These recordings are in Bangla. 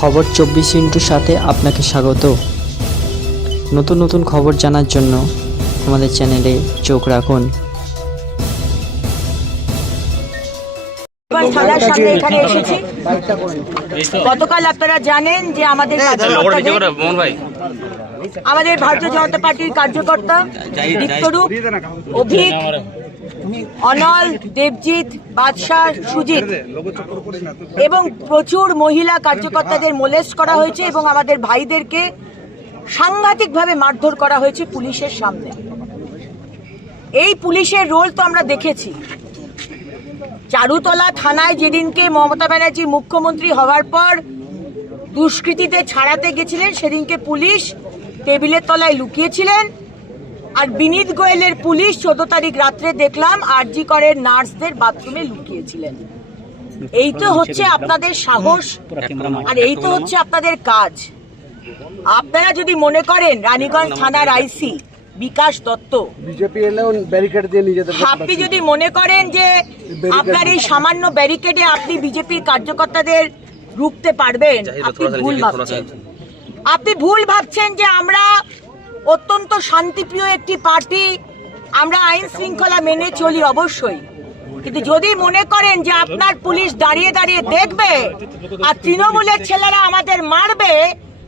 খবর 24 ইন্টুর সাথে আপনাকে স্বাগত। নতুন নতুন খবর জানার জন্য আমাদের চ্যানেলে চোখ রাখুন। থানার সামনে এখানে এসেছি। গতকাল আপনারা জানেন যে আমাদের ভারতীয় জনতা পার্টির কার্যকর্তা দীপ্তরূপ, অভিক, অনল, দেবজিৎ, বাদশাহ, সুজিত এবং প্রচুর মহিলা কার্যকর্তাদের মোলেস্ট করা হয়েছে এবং আমাদের ভাইদেরকে সাংঘাতিকভাবে মারধর করা হয়েছে পুলিশের সামনে। এই পুলিশের রোল তো আমরা দেখেছি। চারুতলা থানায় যেদিনকে মমতা ব্যানার্জি মুখ্যমন্ত্রী হওয়ার পর দুষ্কৃতীদের ছাড়াতে গেছিলেন, সেদিনকে পুলিশ টেবিলের তলায় লুকিয়েছিলেন। আর বিনীত গোয়েলের পুলিশ 14 তারিখ রাত্রে দেখলাম আরজি করের নার্সদের বাথরুমে লুকিয়েছিলেন। এই তো হচ্ছে আপনাদের সাহস, আর এই তো হচ্ছে আপনাদের কাজ। আপনারা যদি মনে করেন রানীগঞ্জ থানার আইসি বিকাশ দত্ত, বিজেপি এলেও ব্যারিকেড দিয়ে নিজেদের, আপনি যদি মনে করেন যে আপনার এই সামান্য ব্যারিকেডে আপনি বিজেপির কার্যকর্তাদের রুখতে পারবেন, আপনি ভুল ভাবছেন। আপনি ভুল ভাবছেন যে আমরা অত্যন্ত শান্তিপ্রিয় একটি পার্টি, আমরা আইন শৃঙ্খলা মেনে চলি অবশ্যই, কিন্তু যদি মনে করেন যে আপনার পুলিশ দাঁড়িয়ে দাঁড়িয়ে দেখবে আর তৃণমূলের ছেলেরা আমাদের মারবে,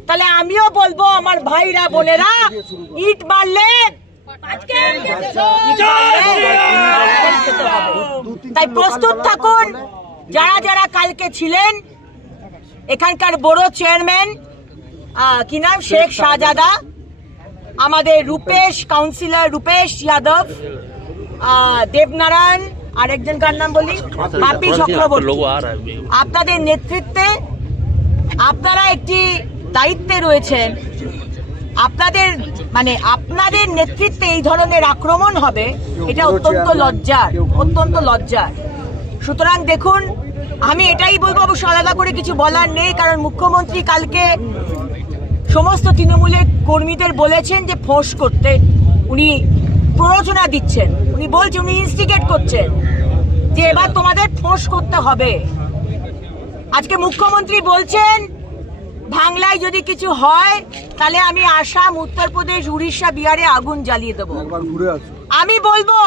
তাহলে আমিও বলবো আমার ভাইরা বোনেরা ইট মারলে তাই প্রস্তুত থাকুন। যারা যারা কালকে ছিলেন, এখানকার বড় চেয়ারম্যান কি নাম, শেখ শাহজাদা, আমাদের রূপেশ, কাউন্সিলর রূপেশ যাদব, দেবনারায়ণ, আরেকজনকার নাম বলি বাপি চক্রবর্তী, আপনাদের নেতৃত্বে আপনারা একটি দায়িত্বে রয়েছেন। আপনাদের নেতৃত্বে এই ধরনের আক্রমণ হবে, এটা অত্যন্ত লজ্জার। সুতরাং দেখুন, আমি এটাই বলবো, অবশ্য আলাদা করে কিছু বলার নেই, কারণ মুখ্যমন্ত্রী কালকে সমস্ত তৃণমূলের কর্মীদের বলেছেন যে ফোঁস করতে। উনি প্ররোচনা দিচ্ছেন, উনি বলছেন, উনি ইনস্টিগেট করছেন যে এবার তোমাদের ফোঁস করতে হবে। আজকে মুখ্যমন্ত্রী বলছেন বাংলায় যদি কিছু হয় তাহলে আমি আসাম, উত্তরপ্রদেশ, উড়িষ্যা, বিহারে আগুন জ্বালিয়ে দেবো। আমি বলবো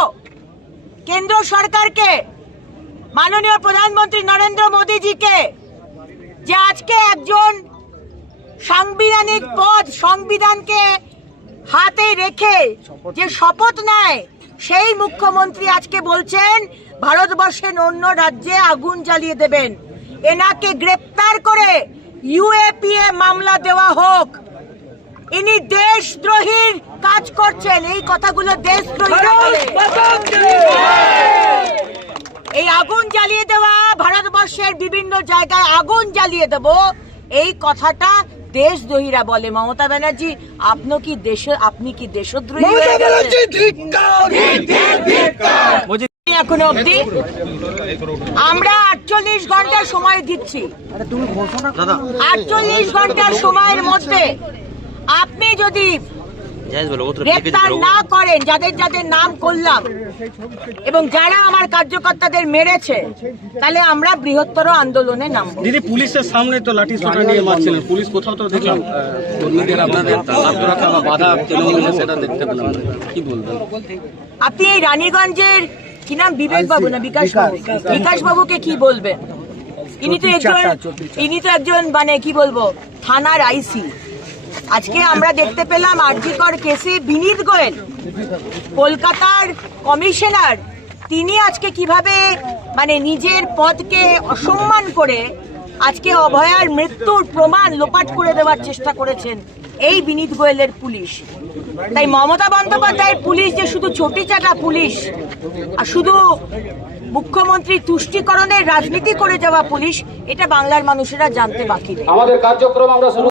কেন্দ্র সরকারকে, মাননীয় প্রধানমন্ত্রী নরেন্দ্র মোদীজিকে, যে আজকে একজন সাংবিধানিক পদ, সংবিধানকে হাতে রেখে যে শপথ নেয়, সেই মুখ্যমন্ত্রী আজকে বলছেন ভারতবর্ষের অন্য রাজ্যে আগুন জ্বালিয়ে দেবেন। এনাকে গ্রেপ্তার করে ইউএপিএ মামলা দেওয়া হোক। ইনি দেশদ্রোহীর কাজ করছেন, এই কথাগুলো দেশদ্রোহী। এই আগুন জ্বালিয়ে দেওয়া, ভারতবর্ষের বিভিন্ন জায়গায় আগুন জ্বালিয়ে দেব, এই কথাটা দেশদ্রোহীরা বলে। মমতা ব্যানার্জি, আপনি কি দেশদ্রোহী? এখনো অব্দি আমরা 48 ঘন্টা সময় দিচ্ছি। 48 ঘন্টার সময়ের মধ্যে আপনি যদি গ্রেপ্তার না করেন যাদের যাদের নাম করলাম এবং যারা আমার কার্যকর্তাদের মেরেছে, তাহলে আমরা বৃহত্তর আন্দোলনে নামবো। দিদি, পুলিশের সামনে তো লাঠি সোটা নিয়ে মারছিলেন, পুলিশ কোথাও তো দেখলাম কর্মীদের আপনাদের বাধা সেটা দেখতে পেলাম, কি বলবেন আপনি? এই রানীগঞ্জের কি নাম, বিবেক বাবু না বিকাশ বাবুকে কি বলবেন? ইনি তো একজন কি বলবো, থানার আইসি। আজকে আমরা দেখতে পেলাম আরজিকর কেসে বিনীত গোয়েল, কলকাতার কমিশনার, তিনি আজকে কিভাবে নিজের পদকে অসম্মান করে আজকে অভয়ার মৃত্যুর প্রমাণ লোপাট করে দেওয়ার চেষ্টা করেছেন এই বিনীত গোয়েলের পুলিশ। তাই মমতা বন্দ্যোপাধ্যায়ের পুলিশ যে শুধু চটিচাটা পুলিশ আর শুধু মুখ্যমন্ত্রী তুষ্টিকরণের রাজনীতি করে যাওয়া পুলিশ, এটা বাংলার মানুষেরা জানতে বাকি নেই।